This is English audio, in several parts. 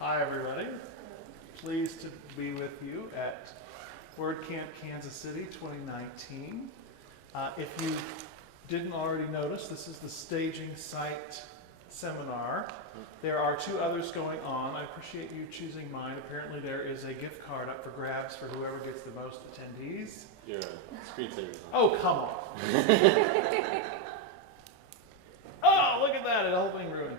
Hi everybody, pleased to be with you at WordCamp Kansas City 2019. If you didn't already notice, this is the staging site seminar. There are two others going on. I appreciate you choosing mine. Apparently there is a gift card up for grabs for whoever gets the most attendees. You're a screensaver. Oh, come on. Oh, look at that, the whole thing ruined.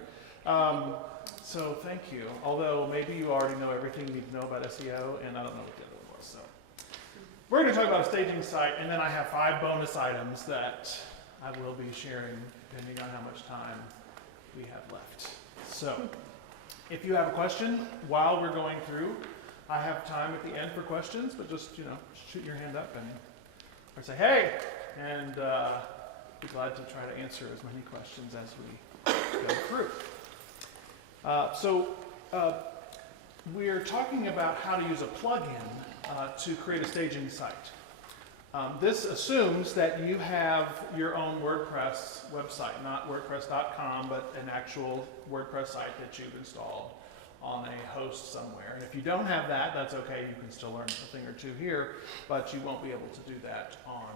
So thank you, although maybe you already know everything you need to know about SEO, and I don't know what the other one was. So we're going to talk about a staging site, and then I have 5 bonus items that I will be sharing depending on how much time we have left. So if you have a question while we're going through, I have time at the end for questions, but just, shoot your hand up and or say, hey, and be glad to try to answer as many questions as we go through. We're talking about how to use a plugin to create a staging site. This assumes that you have your own WordPress website, not WordPress.com, but an actual WordPress site that you've installed on a host somewhere. And if you don't have that, that's okay. You can still learn a thing or two here, but you won't be able to do that on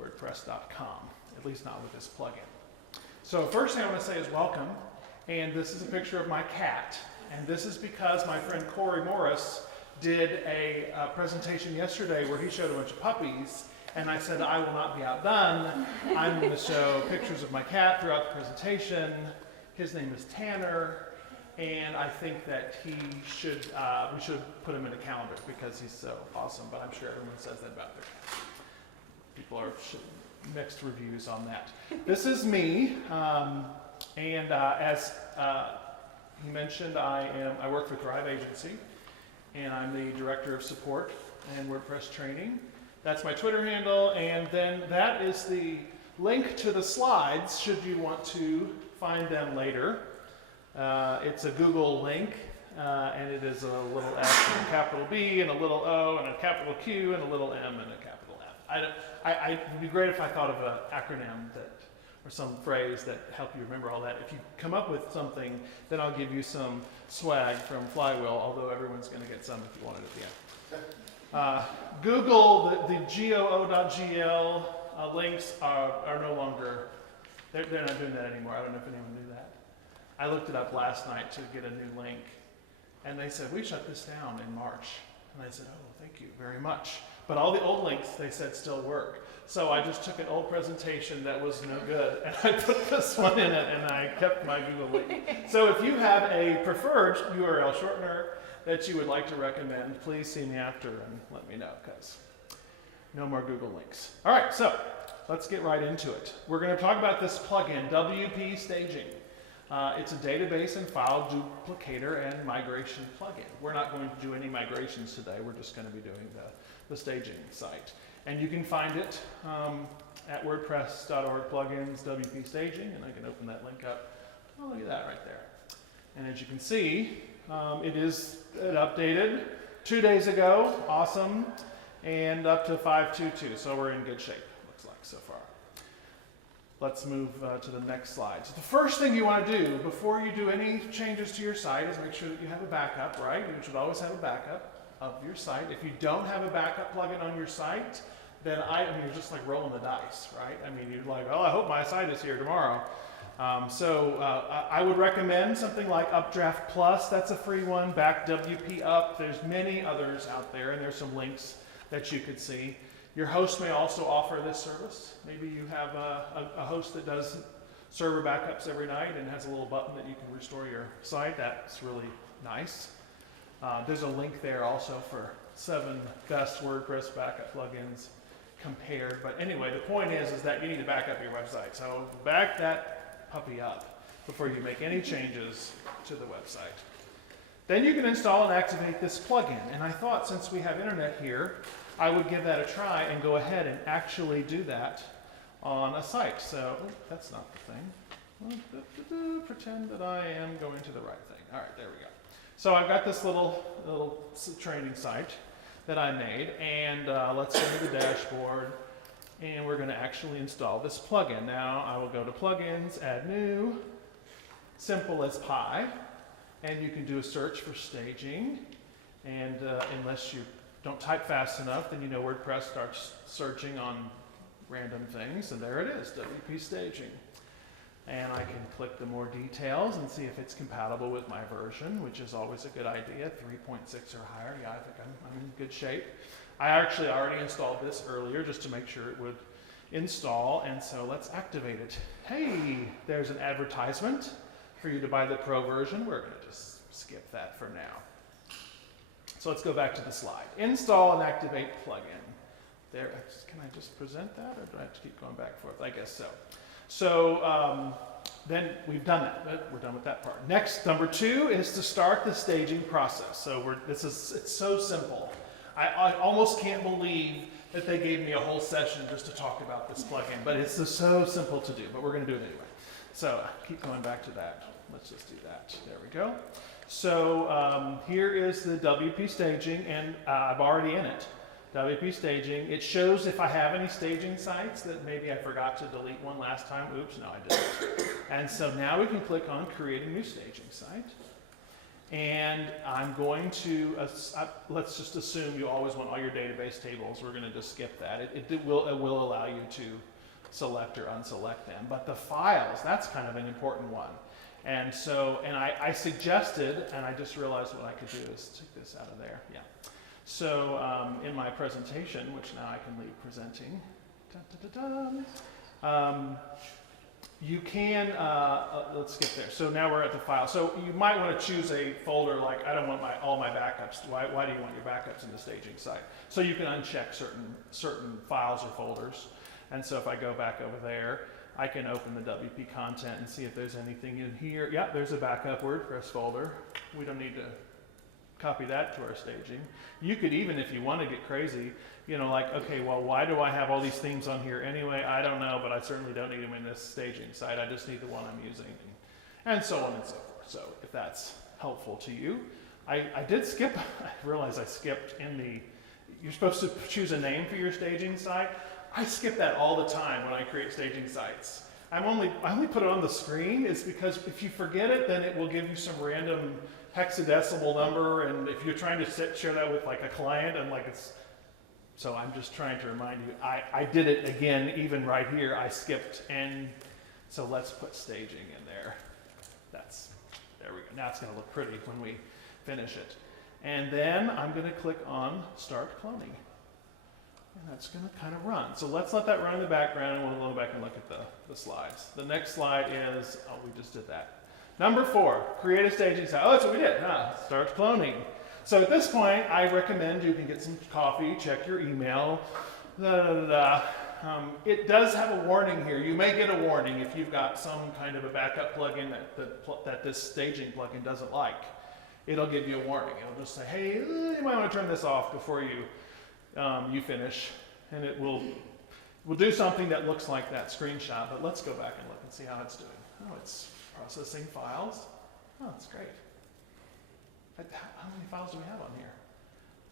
WordPress.com, at least not with this plugin. So first thing I want to say is welcome. And this is a picture of my cat. And this is because my friend Corey Morris did a presentation yesterday where he showed a bunch of puppies. And I said, I will not be outdone. I'm going to show pictures of my cat throughout the presentation. His name is Tanner. And I think that we should put him in a calendar because he's so awesome. But I'm sure everyone says that about their cat. People are mixed reviews on that. This is me. And as he mentioned, I work for Thrive Agency, and I'm the Director of Support and WordPress Training. That's my Twitter handle, and then that is the link to the slides should you want to find them later. It's a Google link, and it is a little S and a capital B and a little O and a capital Q and a little M and a capital F. It would be great if I thought of an acronym or some phrase that help you remember all that. If you come up with something, then I'll give you some swag from Flywheel, although everyone's going to get some if you want it at the end. Google, the goo.gl links are no longer, they're not doing that anymore. I don't know if anyone knew that. I looked it up last night to get a new link, and they said, we shut this down in March. And I said, oh, thank you very much. But all the old links, they said, still work. So I just took an old presentation that was no good, and I put this one in it, and I kept my Google link. So if you have a preferred URL shortener that you would like to recommend, please see me after and let me know, because no more Google links. All right, so let's get right into it. We're going to talk about this plugin, WP Staging. It's a database and file duplicator and migration plugin. We're not going to do any migrations today. We're just going to be doing the staging site. And you can find it at WordPress.org plugins, WP Staging, and I can open that link up. Oh, look at that right there. And as you can see, it updated 2 days ago, awesome, and up to 5.2.2, so we're in good shape, looks like, so far. Let's move to the next slide. So the first thing you want to do before you do any changes to your site is make sure that you have a backup, right? You should always have a backup of your site. If you don't have a backup plugin on your site, then you're just like rolling the dice, right? I mean, you're like, oh, I hope my site is here tomorrow. I would recommend something like Updraft Plus. That's a free one. BackWP Up. There's many others out there, and there's some links that you could see. Your host may also offer this service. Maybe you have a host that does server backups every night and has a little button that you can restore your site. That's really nice. There's a link there also for 7 best WordPress backup plugins compared. But anyway, the point is that you need to back up your website. So back that puppy up before you make any changes to the website. Then you can install and activate this plugin. And I thought since we have internet here, I would give that a try and go ahead and actually do that on a site. So that's not the thing. Pretend that I am going to the right thing. All right, there we go. So I've got this little training site that I made, and let's go to the dashboard, and we're going to actually install this plugin. Now I will go to Plugins, Add New, simple as pie, and you can do a search for staging. And unless you don't type fast enough, then you know WordPress starts searching on random things, and there it is, WP staging. And I can click the more details and see if it's compatible with my version, which is always a good idea, 3.6 or higher. Yeah, I think I'm in good shape. I actually already installed this earlier just to make sure it would install, and so let's activate it. Hey, there's an advertisement for you to buy the Pro version. We're going to just skip that for now. So let's go back to the slide. Install and activate plugin. There, can I just present that, or do I have to keep going back and forth? I guess so. So then we've done that. We're done with that part. Next, number 2 is to start the staging process. So it's so simple. I almost can't believe that they gave me a whole session just to talk about this plugin, but it's just so simple to do, but we're going to do it anyway. So keep going back to that. Let's just do that. There we go. So here is the WP staging, and I'm already in it. WP staging. It shows if I have any staging sites that maybe I forgot to delete one last time. Oops, no, I didn't. And so now we can click on Create a New Staging Site. And I'm going to, let's just assume you always want all your database tables. We're going to just skip that. It will allow you to select or unselect them. But the files, that's kind of an important one. And so, I suggested, and I just realized what I could do is take this out of there. Yeah. So in my presentation, which now I can leave presenting, you can, let's skip there. So now we're at the file. So you might want to choose a folder like, I don't want all my backups. Why do you want your backups in the staging site? So you can uncheck certain files or folders. And so if I go back over there, I can open the WP content and see if there's anything in here. Yeah, there's a backup WordPress folder. We don't need to copy that to our staging. You could even, if you want to get crazy, you know, like, okay, well, why do I have all these themes on here anyway? I don't know, but I certainly don't need them in this staging site. I just need the one I'm using, and so on and so forth. So if that's helpful to you, I did skip, I realized I skipped in the, you're supposed to choose a name for your staging site. I skip that all the time when I create staging sites. I only put it on the screen is because if you forget it, then it will give you some random hexadecimal number, and if you're trying to share that with like a client, and like it's, so I'm just trying to remind you, I did it again, even right here, I skipped, and so let's put staging in there. There we go. Now it's going to look pretty when we finish it. And then I'm going to click on Start Cloning. And that's going to kind of run. So let's let that run in the background, and we'll go back and look at the slides. The next slide is, oh, we just did that. Number 4, create a staging site. Oh, that's what we did, huh? Start cloning. So at this point, I recommend you can get some coffee, check your email. It does have a warning here. You may get a warning if you've got some kind of a backup plugin that this staging plugin doesn't like. It'll give you a warning. It'll just say, hey, you might want to turn this off before you finish, and it will do something that looks like that screenshot. But let's go back and look and see how it's doing. Oh, it's processing files. Oh, that's great. How many files do we have on here?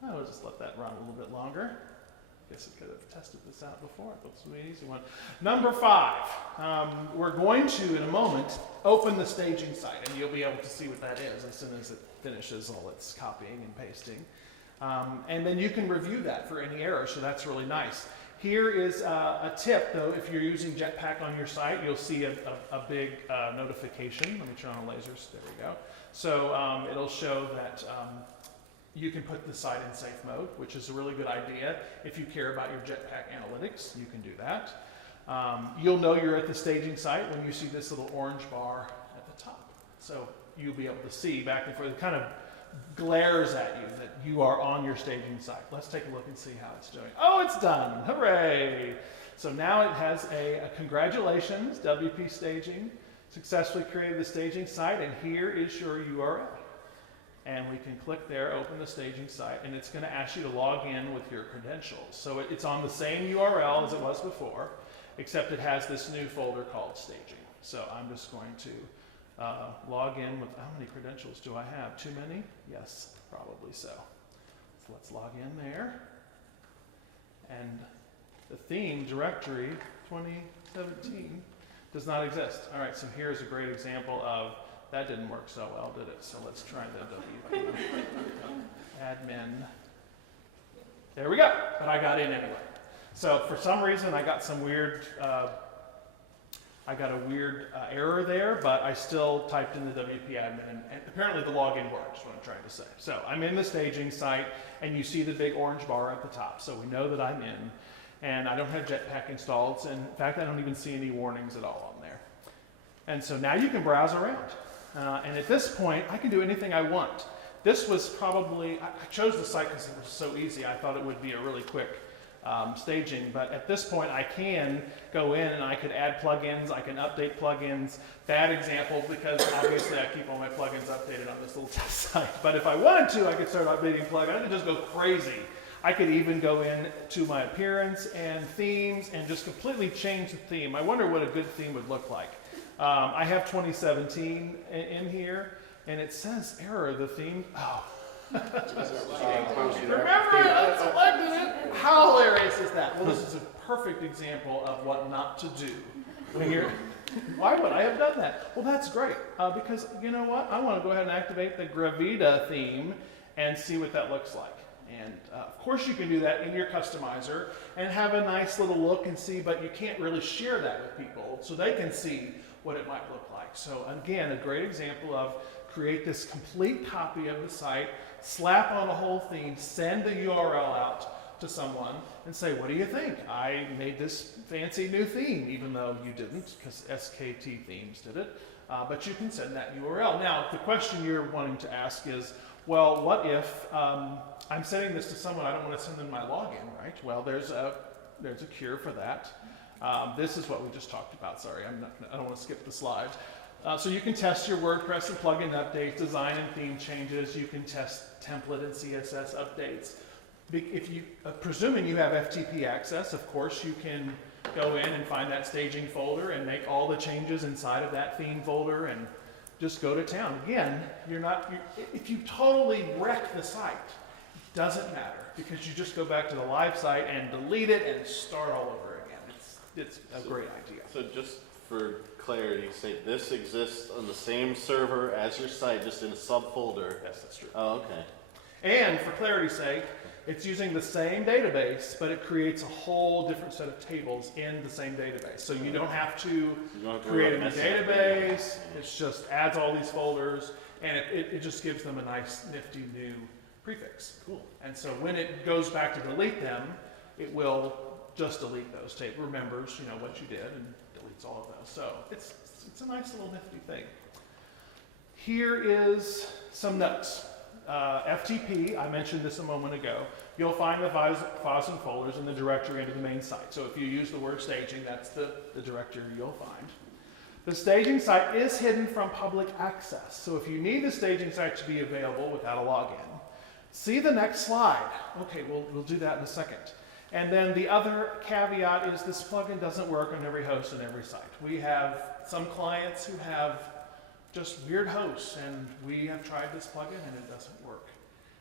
Oh, we'll just let that run a little bit longer. I guess I could have tested this out before. That's an easy one. Number 5, we're going to, in a moment, open the staging site, and you'll be able to see what that is as soon as it finishes all its copying and pasting. And then you can review that for any errors, so that's really nice. Here is a tip, though. If you're using Jetpack on your site, you'll see a big notification. Let me turn on lasers. There we go. So it'll show that you can put the site in safe mode, which is a really good idea. If you care about your Jetpack analytics, you can do that. You'll know you're at the staging site when you see this little orange bar at the top. So you'll be able to see back and forth. It kind of glares at you that you are on your staging site. Let's take a look and see how it's doing. Oh, it's done. Hooray! So now it has a congratulations, WP Staging successfully created the staging site, and here is your URL. And we can click there, open the staging site, and it's going to ask you to log in with your credentials. So it's on the same URL as it was before, except it has this new folder called staging. So I'm just going to log in with, how many credentials do I have? Too many? Yes, probably so. So let's log in there. And the theme directory 2017 does not exist. All right, so here's a great example of that didn't work so well, did it? So let's try the WP. Admin. There we go, but I got in anyway. So for some reason I got some weird, error there, but I still typed in the WP admin, and apparently the login worked, is what I'm trying to say. So I'm in the staging site, and you see the big orange bar at the top, so we know that I'm in, and I don't have Jetpack installed, and in fact I don't even see any warnings at all on there. And so now you can browse around, and at this point I can do anything I want. This was probably, I chose the site because it was so easy. I thought it would be a really quick staging, but at this point I can go in and I could add plugins, I can update plugins. Bad example because obviously I keep all my plugins updated on this little test site, but if I wanted to, I could start updating plugins. I could just go crazy. I could even go in to my appearance and themes and just completely change the theme. I wonder what a good theme would look like. I have 2017 in here, and it says error, the theme. Oh. Remember, I selected it. How hilarious is that? Well, this is a perfect example of what not to do. When you're, why would I have done that? Well, that's great, because you know what? I want to go ahead and activate the Gravita theme and see what that looks like. And of course you can do that in your customizer and have a nice little look and see, but you can't really share that with people so they can see what it might look like. So again, a great example of create this complete copy of the site, slap on a whole theme, send the URL out to someone and say, what do you think? I made this fancy new theme, even though you didn't, because SKT Themes did it, but you can send that URL. Now, the question you're wanting to ask is, well, what if I'm sending this to someone, I don't want to send them my login, right? Well, there's a cure for that. This is what we just talked about. Sorry, I don't want to skip the slides. So you can test your WordPress and plugin updates, design and theme changes. You can test template and CSS updates. If you, presuming you have FTP access, of course, you can go in and find that staging folder and make all the changes inside of that theme folder and just go to town. Again, if you totally wreck the site, it doesn't matter because you just go back to the live site and delete it and start all over again. It's a great idea. So just for clarity, say this exists on the same server as your site, just in a subfolder. Yes, that's true. Oh, okay. And for clarity's sake, it's using the same database, but it creates a whole different set of tables in the same database. So you don't have to create a new database. It just adds all these folders, and it just gives them a nice, nifty new prefix. Cool. And so when it goes back to delete them, it will just delete those tables, remembers what you did, and deletes all of those. So it's a nice little nifty thing. Here is some notes. FTP, I mentioned this a moment ago. You'll find the files and folders in the directory under the main site. So if you use the word staging, that's the directory you'll find. The staging site is hidden from public access. So if you need the staging site to be available without a login, see the next slide. Okay, we'll do that in a second. And then the other caveat is this plugin doesn't work on every host and every site. We have some clients who have just weird hosts, and we have tried this plugin and it doesn't work.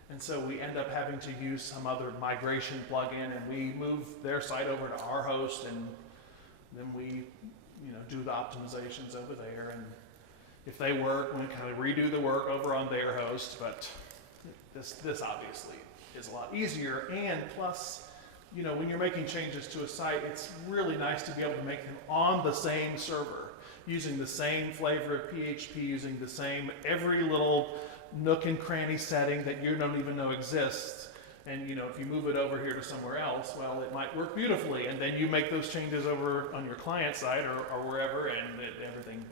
And so we end up having to use some other migration plugin, and we move their site over to our host, and then we do the optimizations over there, and if they work, we kind of redo the work over on their host. But this obviously is a lot easier, and plus, when you're making changes to a site, it's really nice to be able to make them on the same server, using the same flavor of PHP, using the same every little nook and cranny setting that you don't even know exists. And if you move it over here to somewhere else, well, it might work beautifully, and then you make those changes over on your client side or wherever, and everything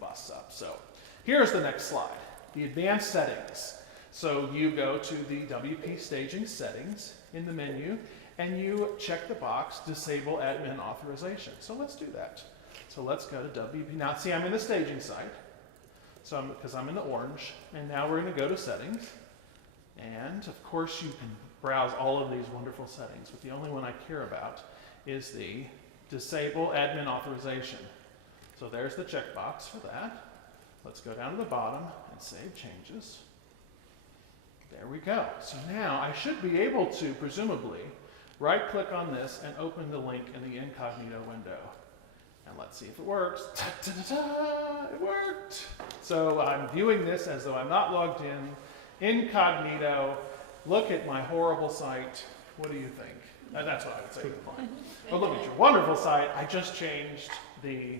busts up. So here's the next slide, the advanced settings. So you go to the WP staging settings in the menu, and you check the box, disable admin authorization. So let's do that. So let's go to WP. Now see, I'm in the staging site, so because I'm in the orange, and now we're going to go to settings. And of course you can browse all of these wonderful settings, but the only one I care about is the disable admin authorization. So there's the checkbox for that. Let's go down to the bottom and save changes. There we go. So now I should be able to, presumably, right-click on this and open the link in the incognito window. And let's see if it works. Ta-ta-ta-ta, it worked. So I'm viewing this as though I'm not logged in, incognito. Look at my horrible site. What do you think? That's what I would say to the client. But look at your wonderful site. I just changed the,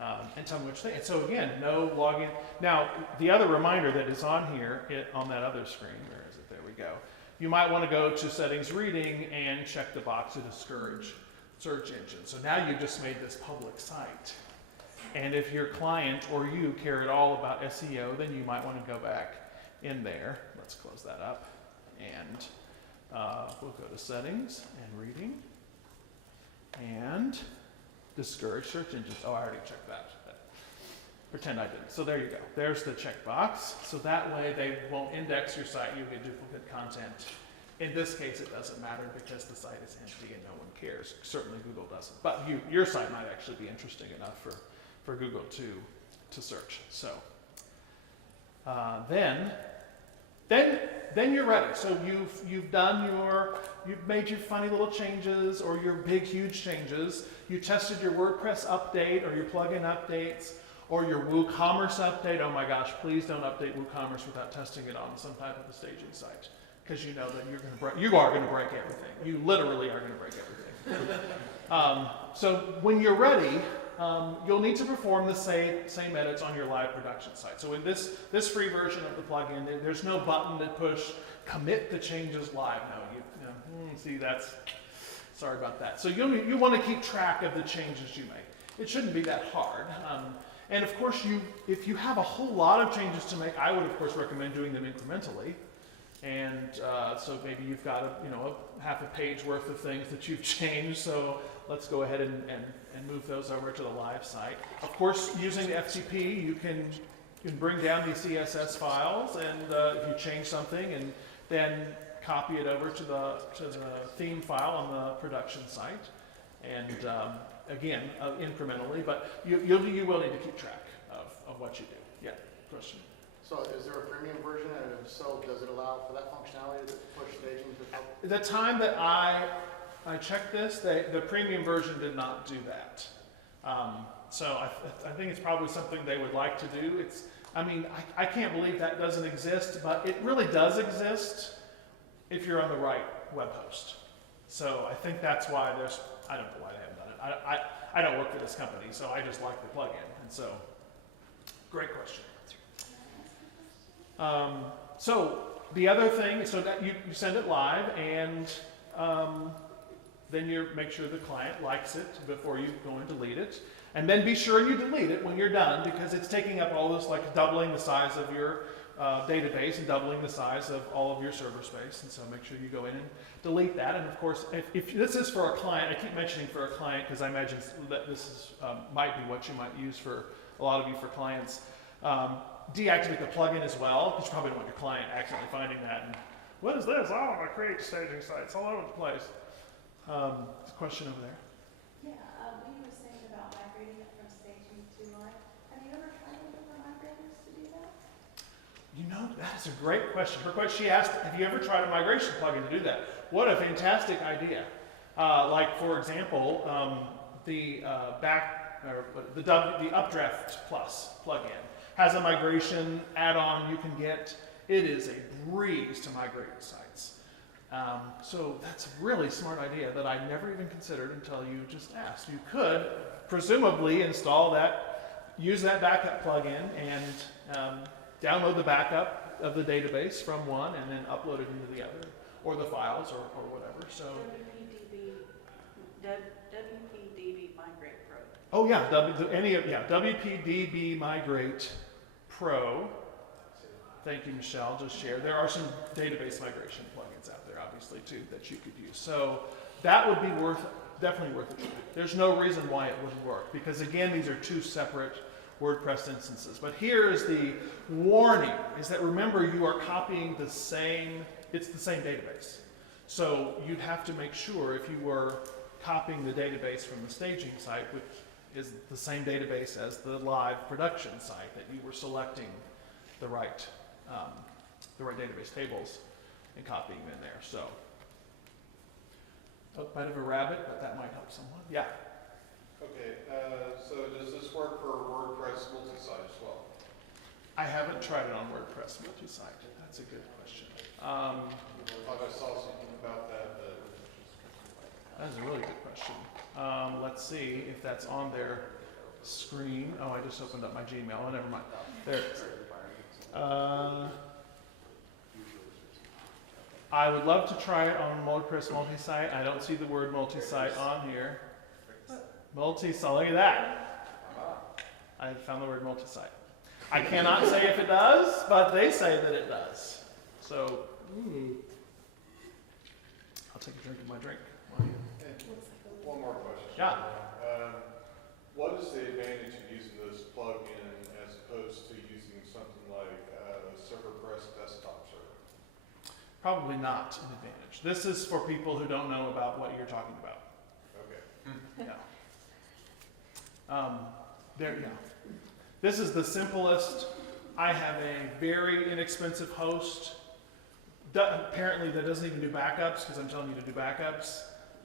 and tell me which thing. And so again, no login. Now, the other reminder that is on here, on that other screen, where is it? There we go. You might want to go to settings reading and check the box to discourage search engine. So now you've just made this public site. And if your client or you care at all about SEO, then you might want to go back in there. Let's close that up. And we'll go to settings and reading and discourage search engines. Oh, I already checked that. Pretend I didn't. So there you go. There's the checkbox. So that way they won't index your site. You get duplicate content. In this case, it doesn't matter because the site is empty and no one cares. Certainly Google doesn't. But your site might actually be interesting enough for Google to search. So then you're ready. So you've made your funny little changes or your big, huge changes. You tested your WordPress update or your plugin updates or your WooCommerce update. Oh my gosh, please don't update WooCommerce without testing it on some type of a staging site, because you know that you are going to break everything. You literally are going to break everything. So when you're ready, you'll need to perform the same edits on your live production site. So in this free version of the plugin, there's no button to push commit the changes live. No, see, sorry about that. So you want to keep track of the changes you make. It shouldn't be that hard. And of course, if you have a whole lot of changes to make, I would of course recommend doing them incrementally. And so maybe you've got a half a page worth of things that you've changed. So let's go ahead and move those over to the live site. Of course, using the FTP, you can bring down these CSS files, and if you change something, and then copy it over to the theme file on the production site. And again, incrementally, but you will need to keep track of what you do. Yeah, question. So is there a premium version, and if so, does it allow for that functionality to push staging to help? The time that I checked this, the premium version did not do that. So I think it's probably something they would like to do. I can't believe that doesn't exist, but it really does exist if you're on the right web host. So I think that's why I don't know why they haven't done it. I don't work for this company, so I just like the plugin. And so, great question. So the other thing, so that you send it live, and then you make sure the client likes it before you go and delete it. And then be sure you delete it when you're done, because it's taking up all this, like doubling the size of your database and doubling the size of all of your server space. And so make sure you go in and delete that. And of course, if this is for a client, I keep mentioning for a client because I imagine that this might be what you might use for a lot of you for clients. Deactivate the plugin as well, because you probably don't want your client accidentally finding that. And what is this? Oh, I create staging sites all over the place. There's a question over there. Yeah, when you were saying about migrating it from staging to live, have you ever tried looking for migrators to do that? That is a great question. She asked, have you ever tried a migration plugin to do that? What a fantastic idea. Like, for example, the Updraft Plus plugin has a migration add-on you can get. It is a breeze to migrate sites. So that's a really smart idea that I never even considered until you just asked. You could presumably install that, use that backup plugin, and download the backup of the database from one and then upload it into the other, or the files, or whatever. So WPDB Migrate Pro. Oh yeah, WPDB Migrate Pro. Thank you, Michelle. Just share. There are some database migration plugins out there, obviously, too, that you could use. So that would be definitely worth a try. There's no reason why it wouldn't work, because again, these are two separate WordPress instances. But here is the warning: is that remember you are copying it's the same database. So you'd have to make sure if you were copying the database from the staging site, which is the same database as the live production site, that you were selecting the right database tables and copying them in there. So, a bit of a rabbit, but that might help someone. Yeah. Okay, so does this work for WordPress multi-site as well? I haven't tried it on WordPress multi-site. That's a good question. I thought I saw something about that, That is a really good question. Let's see if that's on their screen. Oh, I just opened up my Gmail. Oh, never mind. There it is. I would love to try it on WordPress multi-site. I don't see the word multi-site on here. Multi-site, look at that. I found the word multi-site. I cannot say if it does, but they say that it does. So, I'll take a drink of my drink. one more question. Yeah. What is the advantage of using this plugin as opposed to using something like ServerPress desktop server? Probably not an advantage. This is for people who don't know about what you're talking about. Okay. Yeah. This is the simplest. I have a very inexpensive host. Apparently that doesn't even do backups because I'm telling you to do backups.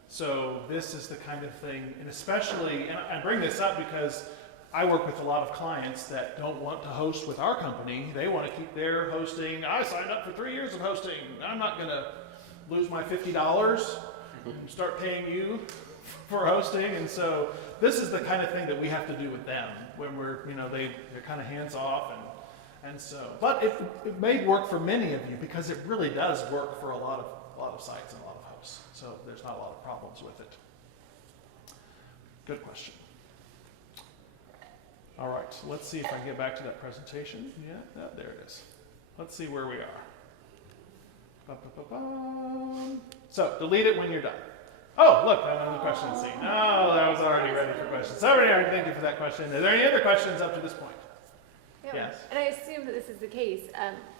So this is the kind of thing, and especially, and I bring this up because I work with a lot of clients that don't want to host with our company. They want to keep their hosting. I signed up for 3 years of hosting. I'm not going to lose my $50 and start paying you for hosting. And so this is the kind of thing that we have to do with them when we're, they're kind of hands off. And so, but it may work for many of you because it really does work for a lot of sites and a lot of hosts. So there's not a lot of problems with it. Good question. All right, let's see if I can get back to that presentation. Yeah, there it is. Let's see where we are. Ba-ba-ba-bum. So delete it when you're done. Oh, look, another question. See, no, that was already ready for questions. Already, thank you for that question. Are there any other questions up to this point? Yeah. Yes. And I assume that this is the case.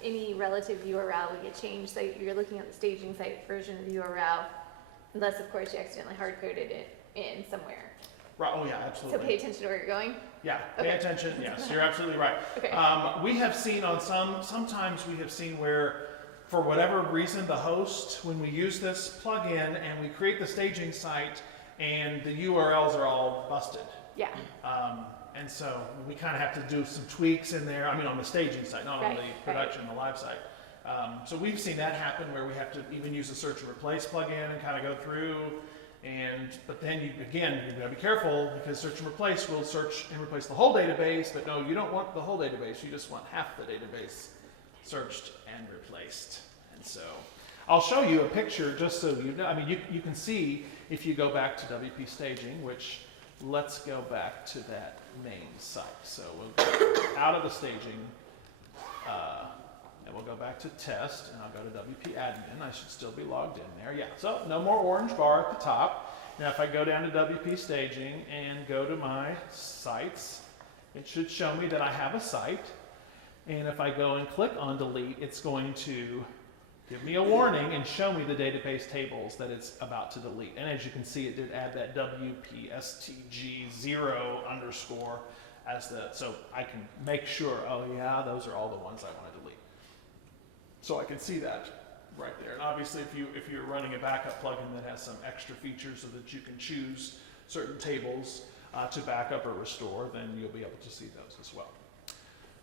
Any relative URL would get changed. So you're looking at the staging site version of the URL, unless, of course, you accidentally hard-coded it in somewhere. Right. Oh, yeah, absolutely. So pay attention to where you're going. Yeah, pay Okay. attention. Yes, you're absolutely right. Okay. We have seen on sometimes we have seen where, for whatever reason, the host, when we use this plugin and we create the staging site and the URLs are all busted. Yeah. And so we kind of have to do some tweaks in there. I mean, on the staging site, not on Right, the production, the live site. So we've seen that happen where we have to even use the search and replace plugin and kind of go through. But then you gotta be careful because search and replace will search and replace the whole database. But no, you don't want the whole database. You just want half the database searched and replaced. And so I'll show you a picture just so you know. I mean, you can see if you go back to WP staging, which let's go back to that main site. So we'll go out of the staging and we'll go back to test and I'll go to WP admin. I should still be logged in there. Yeah, so no more orange bar at the top. Now if I go down to WP staging and go to my sites, it should show me that I have a site. And if I go and click on delete, it's going to give me a warning and show me the database tables that it's about to delete. And as you can see, it did add that WPSTG0_ as so I can make sure, oh yeah, those are all the ones I want to delete. So I can see that right there. And obviously if you're running a backup plugin that has some extra features so that you can choose certain tables to back up or restore, then you'll be able to see those as well.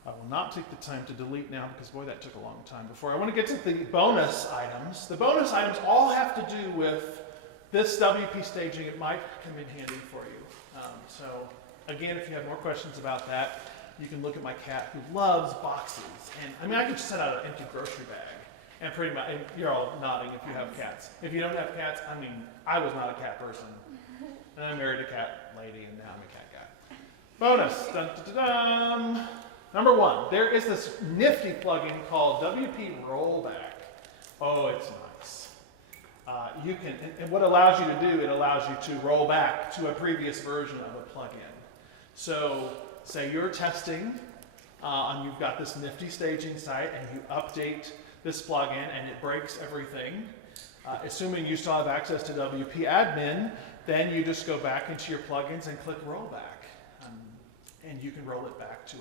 I will not take the time to delete now because, boy, that took a long time before. I want to get to the bonus items. The bonus items all have to do with this WP staging. It might come in handy for you. So, again, if you have more questions about that, you can look at my cat who loves boxes. And, I mean, I could just set out an empty grocery bag. And pretty much, and you're all nodding if you have cats. If you don't have cats, I mean, I was not a cat person. And I married a cat lady, and now I'm a cat guy. Bonus. Dun, dun, dun, dun. Number one, there is this nifty plugin called WP Rollback. Oh, it's nice. You can, and what it allows you to do, it allows you to roll back to a previous version of a plugin. So, say you're testing, and you've got this nifty staging site, and you update this plugin, and it breaks everything. Assuming you still have access to WP admin, then you just go back into your plugins and click Rollback, and you can roll it back to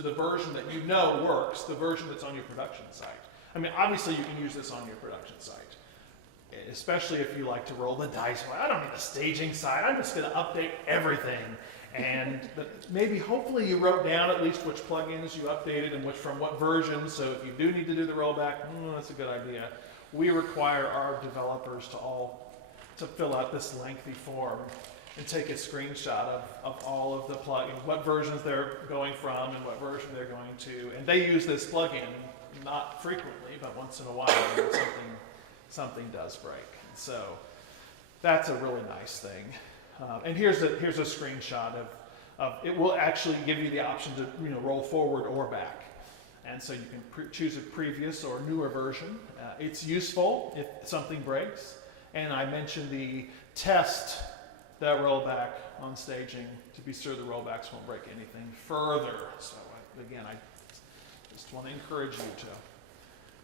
the version that you know works, the version that's on your production site. I mean, obviously you can use this on your production site. especially if you like to roll the dice. Well, I don't need a staging site. I'm just going to update everything. And maybe, hopefully, you wrote down at least which plugins you updated and which from what version. So if you do need to do the rollback, that's a good idea. We require our developers to fill out this lengthy form and take a screenshot of all of the plugins, what versions they're going from and what version they're going to. And they use this plugin not frequently, but once in a while when something does break. So that's a really nice thing. And here's a screenshot of it. Will actually give you the option to roll forward or back, and so you can choose a previous or newer version. It's useful if something breaks. And I mentioned the test that rollback on staging to be sure the rollbacks won't break anything further. So again, I just want to encourage you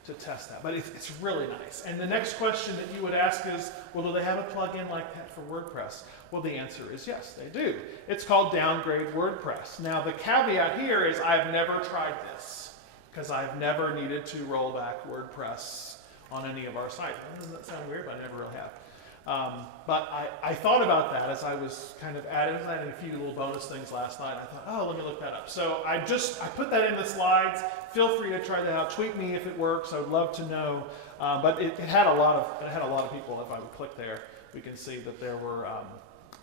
to test that. But it's really nice. And the next question that you would ask is, well, do they have a plugin like that for WordPress? Well, the answer is yes, they do. It's called Downgrade WordPress. Now, the caveat here is I've never tried this because I've never needed to roll back WordPress on any of our sites. Doesn't that sound weird? But I never really have. But I thought about that as I was kind of adding a few little bonus things last night. I thought, oh, let me look that up. So I put that in the slides. Feel free to try that out. Tweet me if it works. I would love to know. But it had a lot of people. If I would click there, we can see that there were.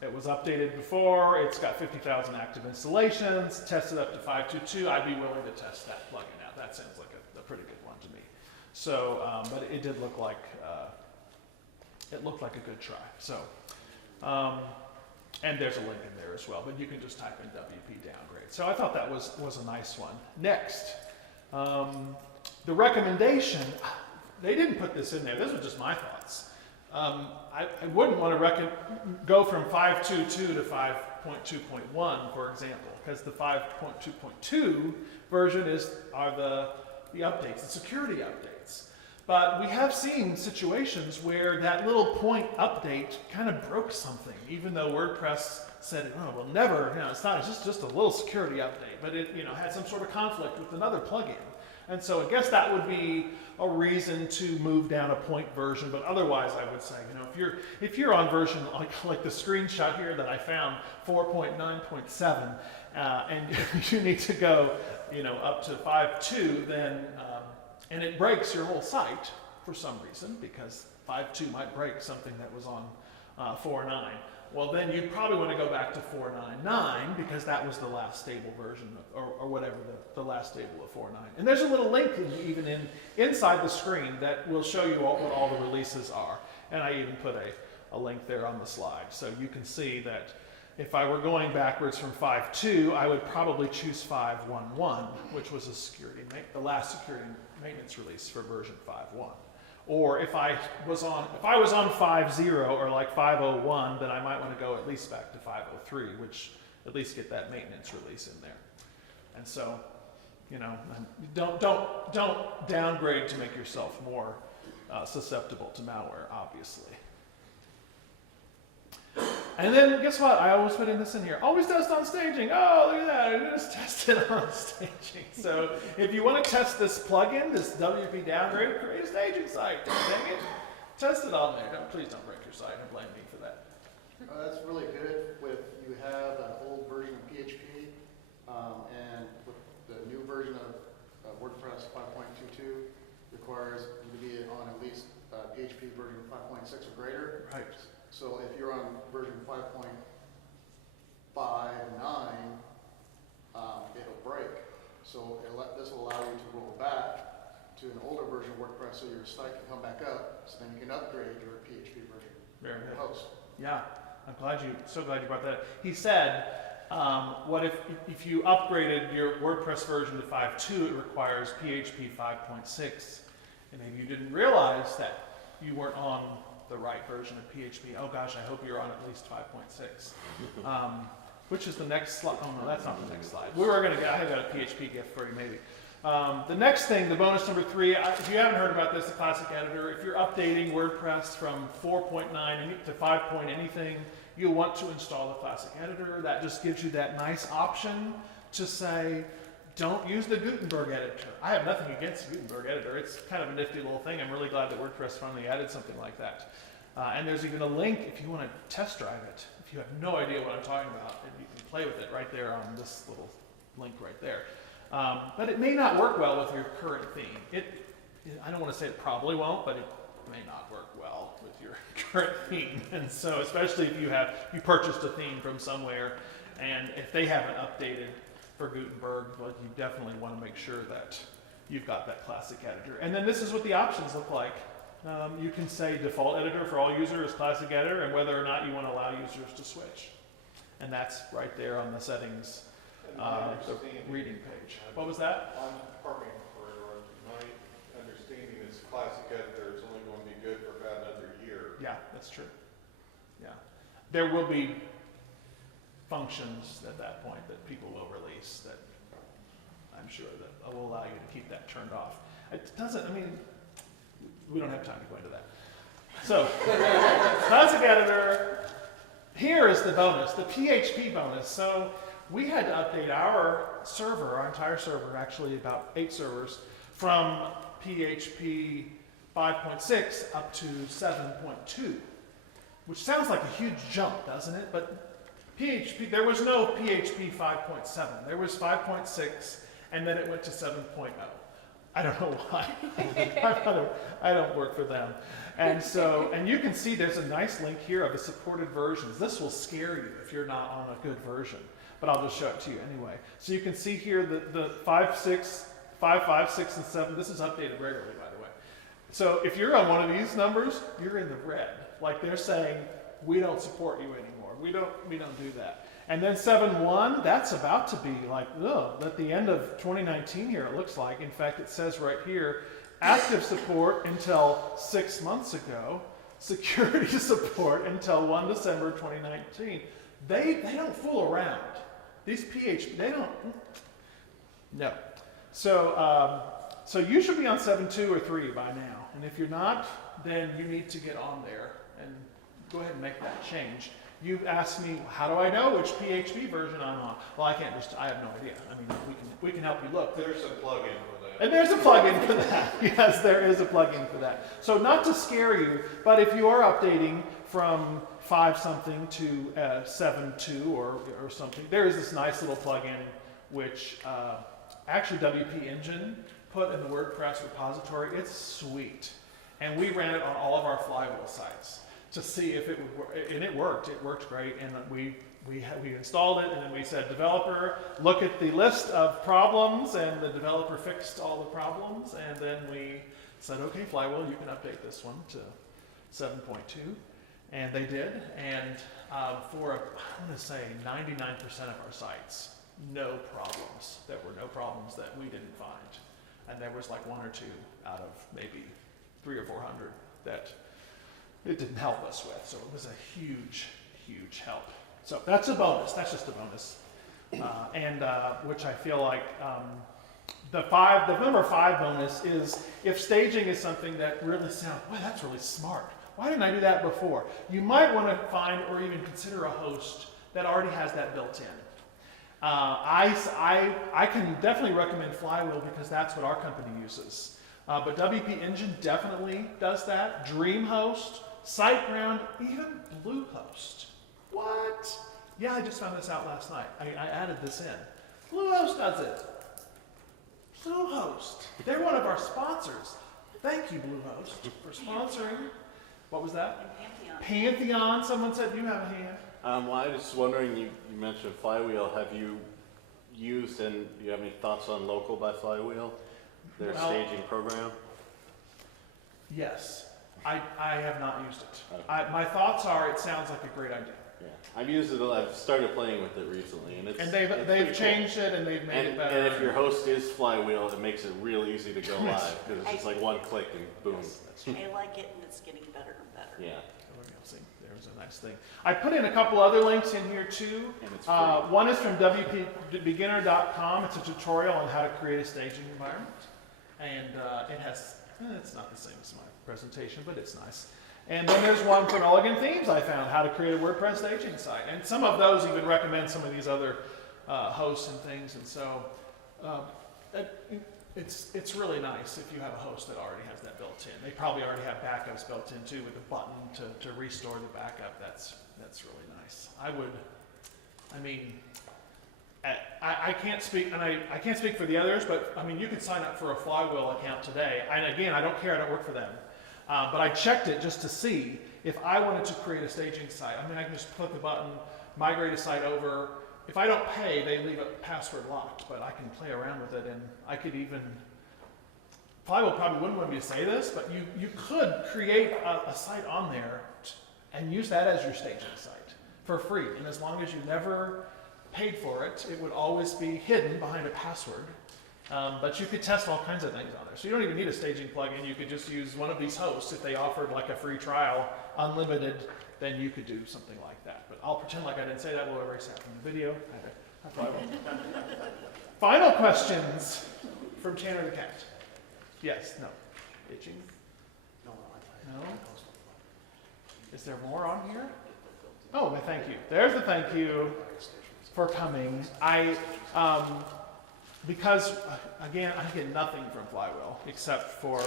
It was updated before. It's got 50,000 active installations. Tested up to 5.2.2. I'd be willing to test that plugin out. That sounds like a pretty good one to me. So, but it did look like. It looked like a good try. So, and there's a link in there as well, but you can just type in WP downgrade. So I thought that was a nice one. Next, the recommendation, they didn't put this in there. This was just my thoughts. I wouldn't want to go from 5.2.2 to 5.2.1, for example, because the 5.2.2 version are the updates, the security updates. But we have seen situations where that little point update kind of broke something, even though WordPress said, oh, well, never, it's not, it's just a little security update, but it, had some sort of conflict with another plugin. And so I guess that would be a reason to move down a point version, but otherwise I would say, if you're on version like the screenshot here that I found, 4.9.7, and you need to go, up to 5.2, then and it breaks your whole site for some reason, because 5.2 might break something that was on 4.9. Well, then you'd probably want to go back to 4.9.9 because that was the last stable version, or whatever the last stable of 4.9. And there's a little link even inside the screen that will show you what all the releases are. And I even put a link there on the slide, so you can see that. If I were going backwards from 5.2, I would probably choose 5.1.1, which was the last security maintenance release for version 5.1. Or if I was on 5.0 or like 5.01, then I might want to go at least back to 5.03, which at least get that maintenance release in there. And so, don't downgrade to make yourself more susceptible to malware, obviously. And then guess what? I always put this in here. Always test on staging. Oh, look at that. I just tested on staging. So if you want to test this plugin, this WP downgrade, create a staging site. Dang it. Test it on there. Please don't break your site and blame me for that. That's really good with you have an old version of PHP and with the new version of WordPress 5.22 requires you to be on at least PHP version 5.6 or greater. Right. So if you're on version 5.59, it'll break. So this will allow you to roll back to an older version of WordPress so your site can come back up, so then you can upgrade your PHP version. Very good. Host. Yeah, so glad you brought that up. He said, what if you upgraded your WordPress version to 5.2, it requires PHP 5.6, and maybe you didn't realize that you weren't on the right version of PHP. Oh gosh, I hope you're on at least 5.6. Which is the next slide? Oh no, that's not the next slide. I have got a PHP gift for you maybe. The next thing, the bonus number 3, if you haven't heard about this, the classic editor, if you're updating WordPress from 4.9 to 5 point anything, you'll want to install the classic editor. That just gives you that nice option to say, don't use the Gutenberg editor. I have nothing against the Gutenberg editor. It's kind of a nifty little thing. I'm really glad that WordPress finally added something like that. And there's even a link if you want to test drive it. If you have no idea what I'm talking about, and you can play with it right there on this little link right there. But it may not work well with your current theme. I don't want to say it probably won't, but it may not work well with your current theme. And so, especially if you purchased a theme from somewhere, and if they haven't updated for Gutenberg, well, you definitely want to make sure that you've got that classic editor. And then this is what the options look like. You can say default editor for all users, classic editor, and whether or not you want to allow users to switch. And that's right there on the settings, the reading page. What was that? Pardon me for interrupting. My understanding is classic editor is only going to be good for about another year. Yeah, that's true. Yeah. There will be functions at that point that people will release that I'm sure that will allow you to keep that turned off. It doesn't, I mean, we don't have time to go into that. So, classic editor, here is the bonus, the PHP bonus. So, we had to update our server, our entire server, actually about 8 servers, from PHP 5.6 up to 7.2, which sounds like a huge jump, doesn't it? But PHP, there was no PHP 5.7. There was 5.6, and then it went to 7.0. I don't know why. I don't work for them. And so, and you can see there's a nice link here of the supported versions. This will scare you if you're not on a good version, but I'll just show it to you anyway. So you can see here the 5, 6, 5, 5, 6, and 7. This is updated regularly, by the way. So if you're on one of these numbers, you're in the red. Like they're saying, we don't support you anymore. We don't do that. And then 7.1, that's about to be like, at the end of 2019 here, it looks like. In fact, it says right here, active support until 6 months ago, security support until 1 December 2019. They don't fool around. These PHP, they don't, no. So, so you should be on 7.2 or 3 by now. And if you're not, then you need to get on there and go ahead and make that change. You asked me, how do I know which PHP version I'm on? Well, I have no idea. I mean, we can help you look. There's a plugin for that. And there's a plugin for that. Yes, there is a plugin for that. So not to scare you, but if you are updating from 5 something to 7.2 or something, there is this nice little plugin which actually WP Engine put in the WordPress repository. It's sweet. And we ran it on all of our Flywheel sites to see if it would work, and it worked. It worked great, and we installed it, and then we said, developer, look at the list of problems, and the developer fixed all the problems, and then we said, okay, Flywheel, you can update this one to 7.2, and they did, and for, I want to say, 99% of our sites, no problems. There were no problems that we didn't find, and there was like 1 or 2 out of maybe 300 or 400 that it didn't help us with, so it was a huge, huge help. So that's a bonus. That's just a bonus, which I feel like the number 5 bonus is if staging is something that really sounds, boy, that's really smart. Why didn't I do that before? You might want to find or even consider a host that already has that built in. I can definitely recommend Flywheel because that's what our company uses. But WP Engine definitely does that. DreamHost, SiteGround, even Bluehost. What? Yeah, I just found this out last night. I added this in. Bluehost does it. Bluehost. They're one of our sponsors. Thank you, Bluehost, for sponsoring. What was that? And Pantheon. Someone said you have a hand. Well, I was just wondering, you mentioned Flywheel. Have you used, and do you have any thoughts on Local by Flywheel, their staging program? Yes. I have not used it. Okay. My thoughts are it sounds like a great idea. Yeah, I've used it. I've started playing with it recently, and And they've changed it and they've made it better. And if your host is Flywheel, it makes it real easy to go live because it's just like one click and boom. Yes, that's true. I like it, and it's getting better and better. Yeah, See, there's a nice thing. I put in a couple other links in here too. and it's free. One is from WPBeginner.com. It's a tutorial on how to create a staging environment. And it has, it's not the same as my presentation, but it's nice. And then there's one from Elegant Themes I found, how to create a WordPress staging site. And some of those even recommend some of these other hosts and things. And so It's really nice if you have a host that already has that built in. They probably already have backups built in too, with a button to restore the backup. That's really nice. I can't speak, and I can't speak for the others, but I mean, you could sign up for a Flywheel account today. And again, I don't care, I don't work for them. But I checked it just to see if I wanted to create a staging site. I mean, I can just click the button, migrate a site over. If I don't pay, they leave it password locked, but I can play around with it, and I could even, Flywheel probably wouldn't want me to say this, but you could create a site on there and use that as your staging site for free. And as long as you never paid for it, it would always be hidden behind a password. But you could test all kinds of things on there. So you don't even need a staging plugin. You could just use one of these hosts. If they offered like a free trial, unlimited, then you could do something like that. But I'll pretend like I didn't say that. We'll erase that from the video. I probably won't. Final questions from Tanner the cat. Yes, no. Itching? No. Is there more on here? Oh, my thank you. There's the thank you for coming. Because, again, I get nothing from Flywheel, except for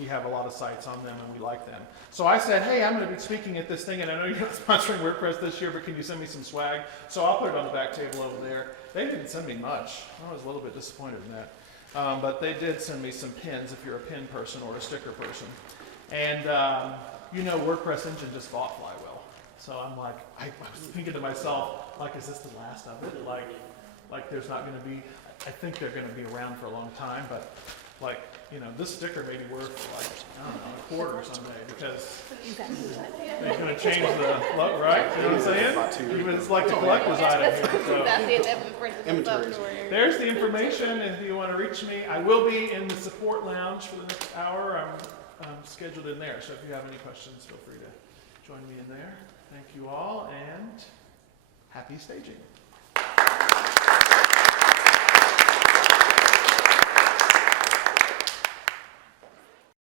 we have a lot of sites on them and we like them. So I said, hey, I'm going to be speaking at this thing, and I know you're not sponsoring WordPress this year, but can you send me some swag? So I'll put it on the back table over there. They didn't send me much. I was a little bit disappointed in that. But they did send me some pins if you're a pin person or a sticker person. And, WordPress Engine just bought Flywheel. So I'm like, I was thinking to myself, like, is this the last of it? Like there's not going to be, I think they're going to be around for a long time, but this sticker may be worth a quarter someday, because they're going to change the look, right? You know what I'm saying? Even it's like the collector's item here. So there's the information if you want to reach me. I will be in the support lounge for the next hour. I'm scheduled in there, so if you have any questions, feel free to join me in there. Thank you all, and happy staging.